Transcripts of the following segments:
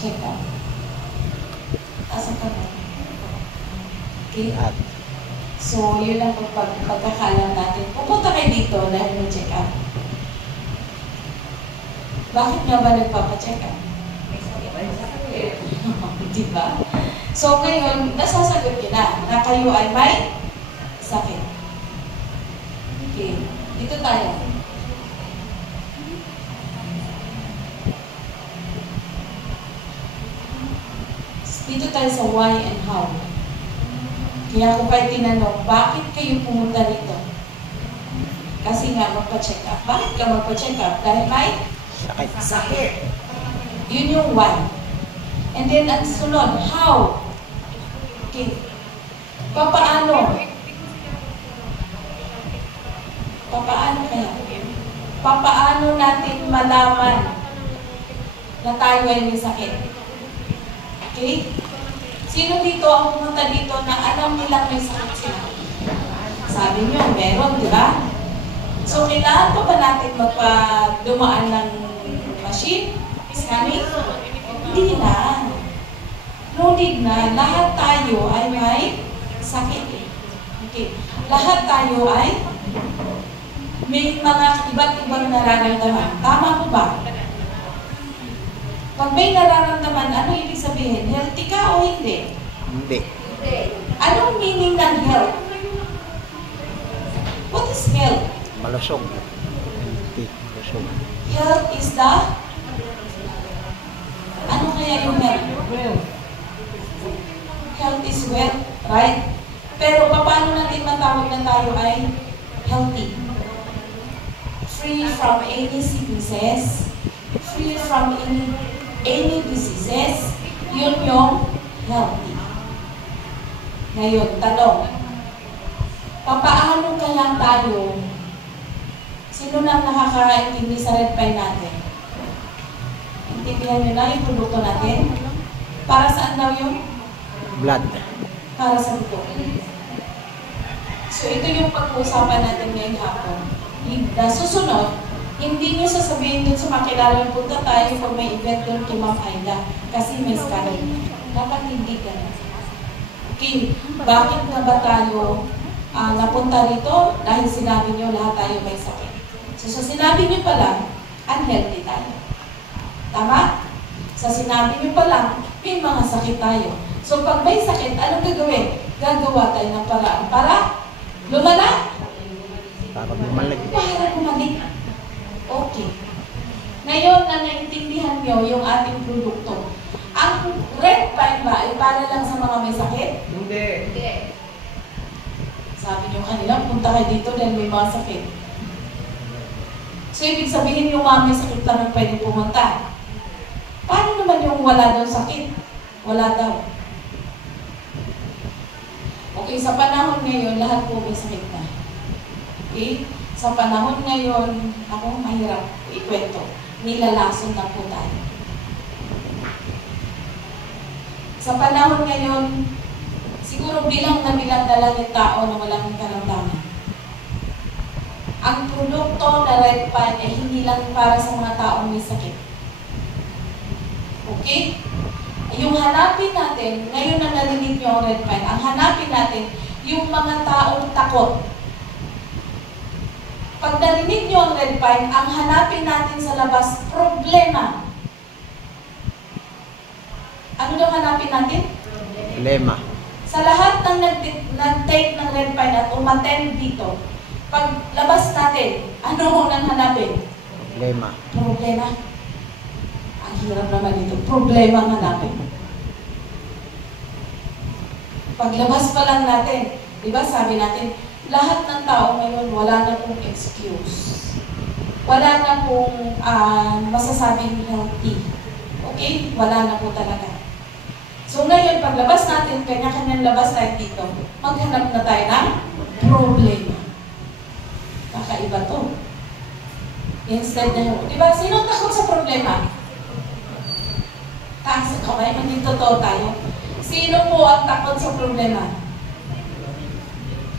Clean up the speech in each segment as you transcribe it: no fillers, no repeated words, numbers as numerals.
Check up. Asa ka na? Okay? So, yun ang pagkakalam natin. Pupunta kayo dito dahil mag-check up. Bakit nga ba nagpapacheck up? Diba? So, ngayon, nasasagot nyo na kayo ay may sakit. Okay. Dito tayo. Dito tayo sa why and how. Kaya ako kayo tinanong, bakit kayo pumunta rito? Kasi nga magpa-check up. Bakit ka magpa-check up? Dahil may sakit. Yun yung why. And then, ang sunod, how? Okay. Papaano? Papaano kaya? Papaano natin malaman na tayo ay may sakit? Okay? Sino dito ang pumunta dito na alam nilang may sakit sila? Sabi niyo, meron, di ba? So, kailangan pa ba natin magpa-dumaan ng machine? Scanning? Hindi na. No need na. Lahat tayo ay may sakit. Okay. Lahat tayo ay may mga iba't ibang nararamdaman. Tama po ba? Pag may nararamdaman, ano ibig sabihin? Healthy ka o hindi? Hindi. Anong meaning ng health? What is health? Malusog. Healthy. Malusog. Health is the... Ano kaya yung health? Health is wealth, right? Pero paano natin matawag na tayo ay healthy? Free from any sicknesses, free from any diseases, yun yung healthy. Ngayon, tanong, papaano kaya tayo, sino na nakakaintindi sa red pine natin? Intindihan nyo na yung produkto natin? Para saan daw yung? Blood. Para sa dugo. So, ito yung pag-uusapan natin ngayong hapon. Susunod, hindi nyo sasabihin dun sa makilala, punta tayo kung may event dun kay Ma'am Aida kasi may scanning. Dapat hindi ka na. Okay, bakit na ba tayo napunta rito? Dahil sinabi nyo lahat tayo may sakit. So, sa sinabi nyo pa lang, unhealthy tayo. Tama? Sa sinabi nyo pa lang, may mga sakit tayo. So, pag may sakit, anong gagawin? Gagawa tayo ng paraan para lumala? Para bumalik. Para bumalik. Okay. Ngayon na naintindihan nyo yung ating produkto, ang red pine ba ay para lang sa mga may sakit? Hindi. Sabi nyo kanila, punta kayo dito dahil may mga sakit. So, ibig sabihin yung mga may sakit lang ang pwede pumunta. Paano naman yung wala daw sakit? Wala daw. Okay, sa panahon ngayon, lahat po may sakit na. Okay? Sa panahon ngayon, ako mahirap ikwento. Nilalason na po tayo. Sa panahon ngayon, siguro bilang na lang yung tao na walang karamdaman. Ang produkto na red pine ay hindi lang para sa mga taong may sakit. Okay? Yung hanapin natin, ngayon na narinig nyo ang red pine, ang hanapin natin, yung mga taong takot. Pag narinig nyo ang red pine, ang hanapin natin sa labas, problema. Ano daw hanapin natin? Problema. Sa lahat ng nag-take ng red pine at umattend dito, pag labas natin, ano mo nang hanapin? Problema. Problema. Ang hirap naman dito. Problema ang hanapin. Paglabas pa lang natin, di ba sabi natin, lahat ng tao ngayon wala na pong excuse. Wala na pong masasabing healthy. Okay? Wala na po talaga. So ngayon, paglabas natin, kanya-kanyang labas tayo dito, maghanap na tayo ng problema. Kakaiba to. Instead na yun. Diba? Sino takot sa problema? Taas sa kamay, maging totoo tayo. Sino po ang takot sa problema?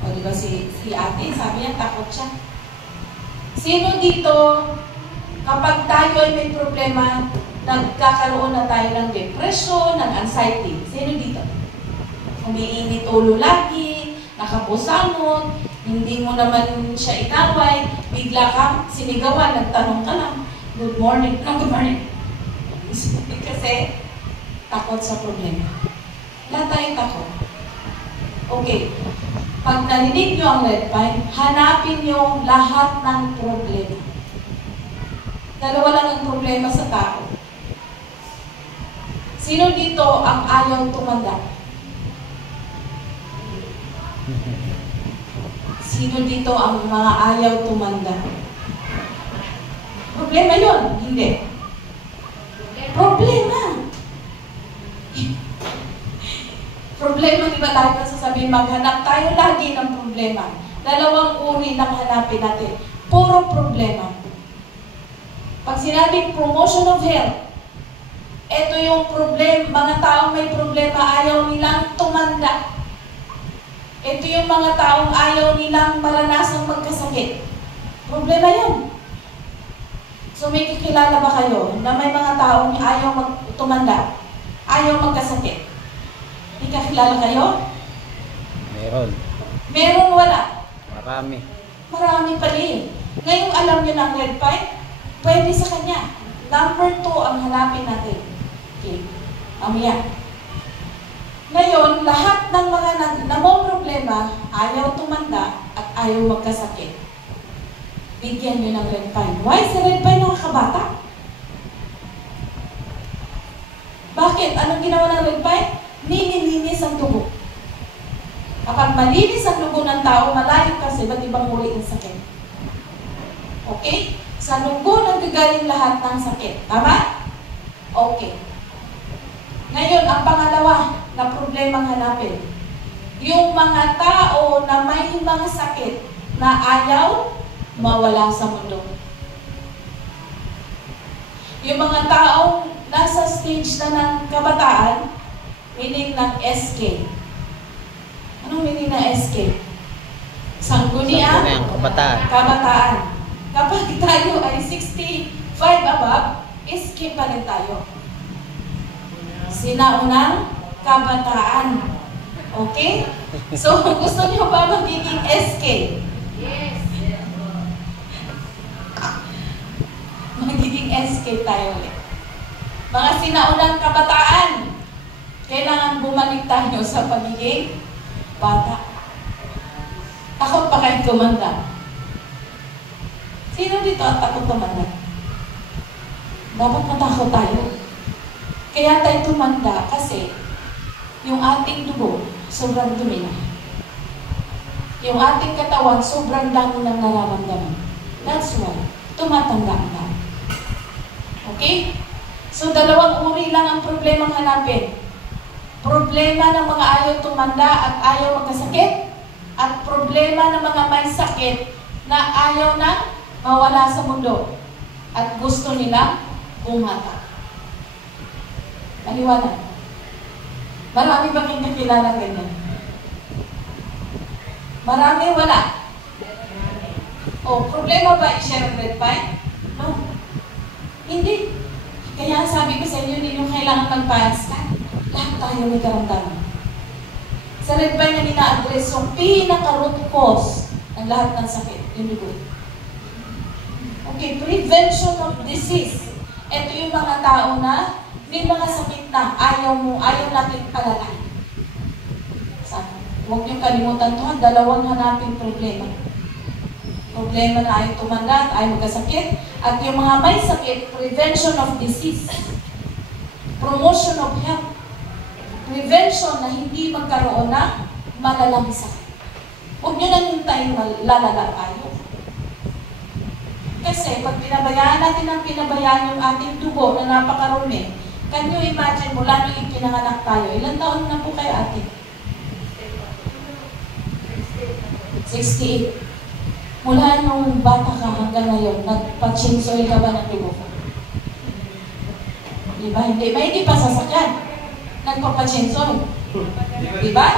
O diba si ate, sabi niya, takot siya. Sino dito, kapag tayo ay may problema, nagkakaroon na tayo ng depression, ng anxiety. Sino dito? Umiinit ulo lagi, nakapusamot, hindi mo naman siya inaway, bigla kang sinigawan, nagtanong ka lang, good morning, no, good morning. Kasi takot sa problema. Lahat tayo takot. Okay. Pag narinig nyo ang red pine, hanapin nyo lahat ng problema. Dalawa lang ang problema sa tao. Sino dito ang ayaw tumanda? Sino dito ang mga ayaw tumanda? Problema yun? Hindi. Problema. Problema, di ba tayo nasasabihin, maghanap tayo lagi ng problema. Dalawang uri ng hanapin natin. Puro problema. Pag sinabing promotion of health, ito yung problem, mga taong may problema, ayaw nilang tumanda. Ito yung mga taong ayaw nilang maranasang magkasakit. Problema yun. So may kikilala ba kayo na may mga taong ayaw tumanda, ayaw magkasakit? May kakilala kayo? Meron. Meron, wala? Marami. Marami pala eh. Ngayong alam nyo ng red pine, pwede sa kanya. Number 2 ang hanapin natin. Okay. Mamaya. Ngayon, lahat ng mga namong problema, ayaw tumanda at ayaw magkasakit. Bigyan nyo ng red pine. Why si red pine nakakabata? Bakit? Anong ginawa ng red pine? Nililinis ang dugo. Kapag malinis ang dugo ng tao, malayo ka sa iba't ibang uri ng sakit. Okay? Sa dugo nanggagaling lahat ng sakit. Tama? Okay. Ngayon, ang pangalawa na problemang hanapin. Yung mga tao na may mga sakit na ayaw mawala sa mundo. Yung mga taong nasa stage na ng kabataan, meaning ng SK. Anong meaning ng SK? Sangguniang kabataan. Kapag tayo ay 65 above, SK pa rin tayo. Sinaunang kabataan. Okay? So, gusto niyo ba magiging SK? Yes. Magiging SK tayo ulit. Mga sinaunang kabataan, kailangan bumalik tayo sa pagiging bata. Takot pa kayo tumanda? Sino dito ang takot tumanda? Dapat matakot tayo. Kaya tayo tumanda kasi yung ating dugo sobrang dumi na. Yung ating katawan sobrang dami ng nararamdaman. That's why tumatanda ang tao. Okay? So dalawang uri lang ang problemang hanapin. Problema ng mga ayaw tumanda at ayaw magkasakit, at problema ng mga may sakit na ayaw na mawala sa mundo at gusto nila bumata. Maliwanag. Marami ba kayong kakilala ganyan? Marami, wala. O, problema ba i-share ang red pine? No. Hindi. Kaya sabi ko sa inyo, hindi nyo kailangan mag-bias. Lahat tayo may karamdaman. Sa red pine na nina-address yung pinaka-root cause ng lahat ng sakit, yung dugo. Okay, prevention of disease. Ito yung mga tao na may mga sakit na ayaw natin palalain. Huwag niyong kalimutan ito, dalawang hanaping problema. Problema na ayaw tumanda at ayaw magkasakit. At yung mga may sakit, prevention of disease. Promotion of health. Prevention na hindi magkaroon ng malalang sakit. Huwag nyo nang hintayin lalala tayo. Kasi pag pinabayaan natin ang pinabayaan yung ating dugo na napakarumi, can you imagine mula nung ipinanganak tayo, ilang taon na po kayo ate? 68. Mula nung bata ka hanggang ngayon, nagpa-chinsoy ka ba ng dugo? Diba? Hindi pa sasakyan. Nagpapachinsoy. Diba?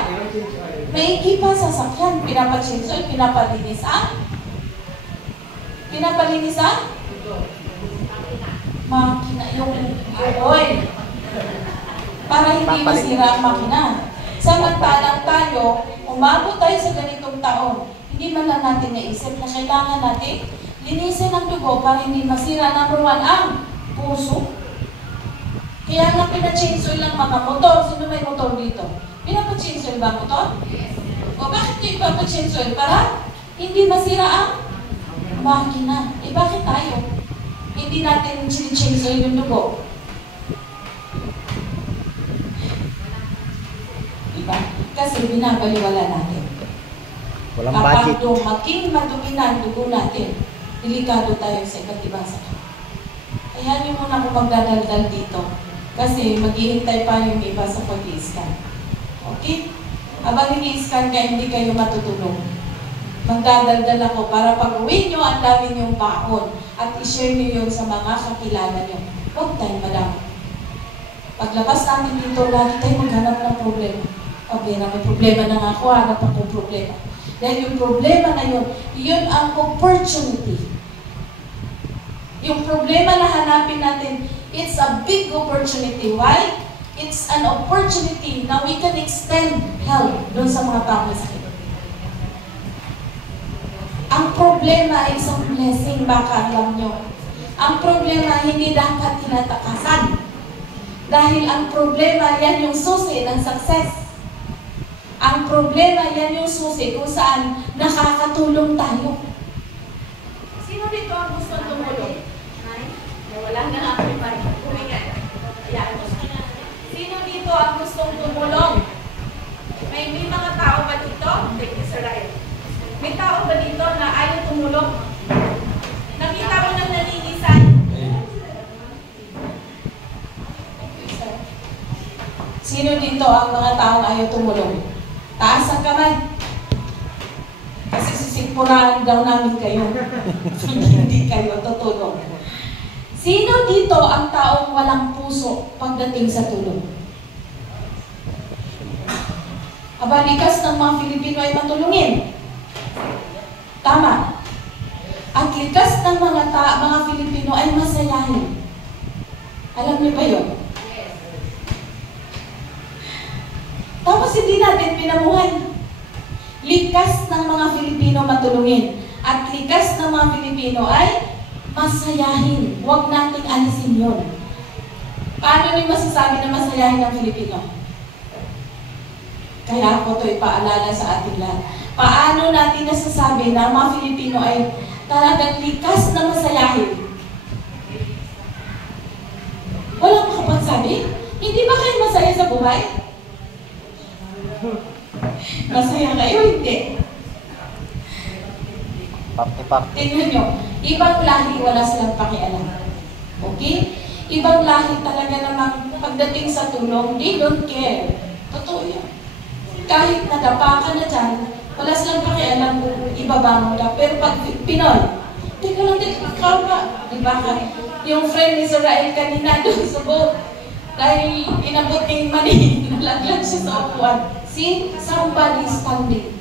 May pa sasakyan. Pinapachinsoy, pinapalinis ang? Pinapalinis ang? Makina. oil. Para hindi masira ang makina. Samantalang tayo, umabot tayo sa ganitong taon, hindi man lang natin naisip na kailangan natin linisin ang dugo para hindi masira. Number one, ang puso. Kaya nga pina-change oil lang mga motor. Sino may motor dito? Pinapa-change oil ba motor? O bakit yung ipapa-change oil? Para hindi masira ang makina. Eh bakit tayo? Hindi natin change oil yung dugo. Diba? Kasi binabaliwala natin. Walang budget. Kapag maging madumi na ang dugo natin, delikado tayo sa iba't ibang sakit. Kaya niyo muna ako magdadaldal dito. Kasi maghihintay pa yung iba sa pag-i-scan. Okay? Habang nag-i-scan ka, hindi kayo matutulog. Magdadaldal ako para pag-uwi nyo, ang dami nyong baon. At i-share nyo yun sa mga kakilala nyo. Huwag tayong madami. Paglabas natin dito, lagi tayo maghanap ng problema. Okay na, may problema na nga ako, hanap akong problema. Dahil yung problema na yun, yun ang opportunity. Yung problema na hanapin natin, it's a big opportunity. Why? It's an opportunity na we can extend help doon sa mga tao na sakit. Ang problema ay isang blessing, baka alam nyo. Ang problema hindi dapat tinatakasan. Dahil ang problema, yan yung susi ng success. Ang problema, yan yung susi kung saan nakakatulong tayo. Sino dito ang gusto tumulong? Wala na nga ako pa. Ayan. Sino dito ang gustong tumulong? May mga tao ba dito? Thank you, Sir Ryan. May tao ba dito na ayaw tumulong? Nakita ko ng nalinisan. Sino dito ang mga taong ayaw tumulong? Taas ang kamay. Kasi sisikmurahan daw namin kayo. Hindi kayo tutulong. Sino dito ang taong walang puso pagdating sa tulong? Aba, likas ng mga Filipino ay matulungin. Tama. At likas ng mga Filipino ay masayahin. Alam niyo ba yun? Tapos hindi natin pinamuhay. Likas ng mga Filipino matulungin. At likas ng mga Filipino ay masayahin. Huwag nating alisin yun. Paano niyo masasabi na masayahin ng Filipino? Kaya ako ito ipaalala sa ating lahat. Paano natin nasasabi na mga Filipino ay talagang likas na masayahin? Walang makapagsabi? Hindi ba kayo masaya sa buhay? Masaya kayo, hindi. Tingnan nyo, ibang lahi wala silang pakialam. Okay? Ibang lahi talaga namang pagdating sa tulong, they don't care. Totoo yun. Kahit nadapa ka na dyan, wala silang pakialam kung ibabangon ka. Pero pag Pinoy, teka lang din, ikaw ba? Diba ka? Yung friend ni Israel kanina doon sa boat, dahil inabot niya yung mani, nalaglag siya sa upuan. See, somebody standing.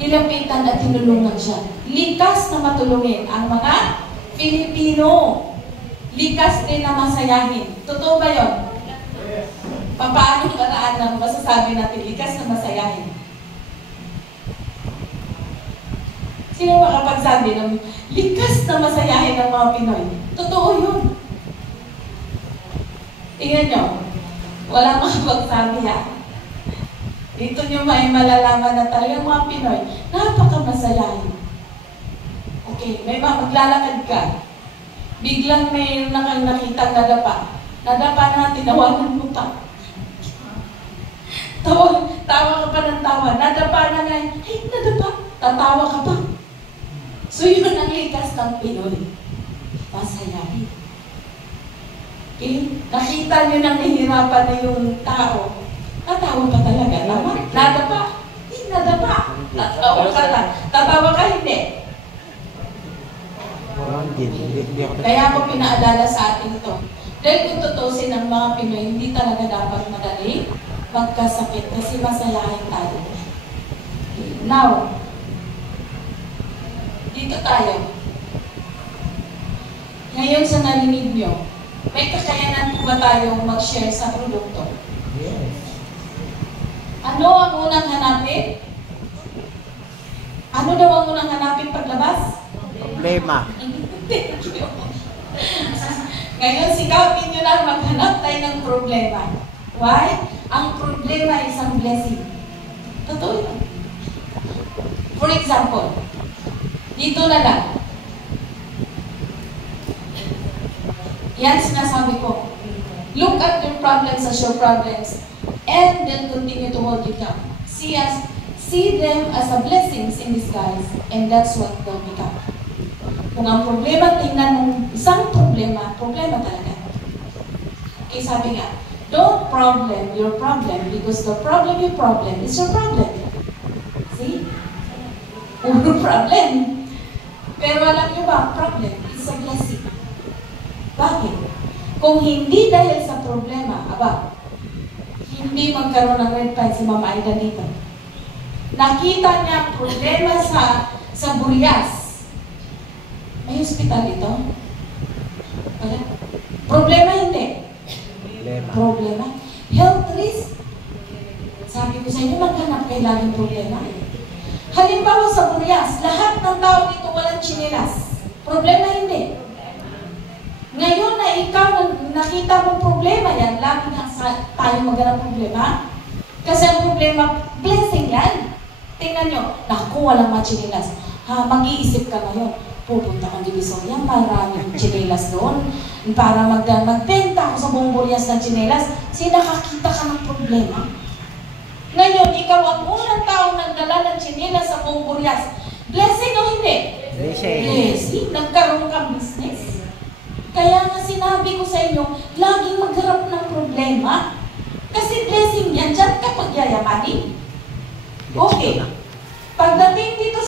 Nilapitan at tinulungan siya. Likas na matulungin ang mga Filipino. Likas din na masayahin. Totoo ba yun? Paano paraan ng masasabi natin likas na masayahin? Sino makapagsabi ng likas na masayahin ng mga Pinoy? Totoo yun. Tingnan nyo. Walang makapagsabi ha. Dito nyo may malalaman na talagang mga Pinoy, napakamasayahin. Okay, may maglalakad ka. Biglang may nakitang nadapa. Nadapa na, tinawanan mo pa. Tawa ka pa ng tawa. Nadapa na nga, ay, nadapa. Tatawa ka pa. So yun ang likas ng Pinoy. Masayahin. Okay? Nakita nyo nang nahihirapan na yung tao. Tatawa pa talaga, tama? Nadapa. Hindi, nadapa. Tatawa ka na. Tatawa ka, hindi. Kaya ako pinaalala sa atin ito. Dahil kung tutusin ng mga Pinoy, hindi talaga dapat madali magkasakit kasi masayahin tayo. Now, dito tayo. Ngayon sa narinig nyo, May kakayanan po ba tayong mag-share sa produkto? Yes. Ano ang unang hanapin? Ano daw ang unang hanapin paglabas? Problema. Ngayon, sikapin nyo lang maghanap tayo ng problema. Why? Ang problema ay isang blessing. Totoo yun. For example, dito na lang. Yan sinasabi ko. Look at your problems as your problems and then continue to hold it down. See them as a blessings in disguise and that's what they'll become. Kung ang problema, tingnan mong isang problema, problema talaga. Okay, sabi nga, don't problem your problem because the problem is your problem. See? Puro problem. Pero alam nyo ba, problem is a blessing. Bakit? Kung hindi dahil sa problema, hindi magkaroon ng red flag si Mama Aida dito. Nakita niya problema sa Burias. May hospital dito? Wala. Problema hindi. Problema. Health risk. Sabi ko sa inyo, maghanap kayo laging problema. Halimbawa sa Burias, lahat ng tao dito walang tsinelas. Problema hindi. Ngayon na ikaw nakita mong problema yan, lagi nga tayo maghanap problema. Kasi ang problema, blessing yan. Tingnan nyo, naku, walang mga tsinelas. Mag-iisip ka ngayon, pupunta kang Divisoria, maraming tsinelas doon. Para magbenta ako sa buong Burias ng tsinelas, nakakita ka ng problema. Ngayon, ikaw ang unang taong nagdala ng tsinelas sa buong Burias. Blessing o hindi? Blessing. Blessing. Nagkaroon kang business. Kaya nga sinabi ko sa inyo, laging magharap ng problema. Kasi blessing yan, dyan ka pagyayamanin. Okay. Pagdating dito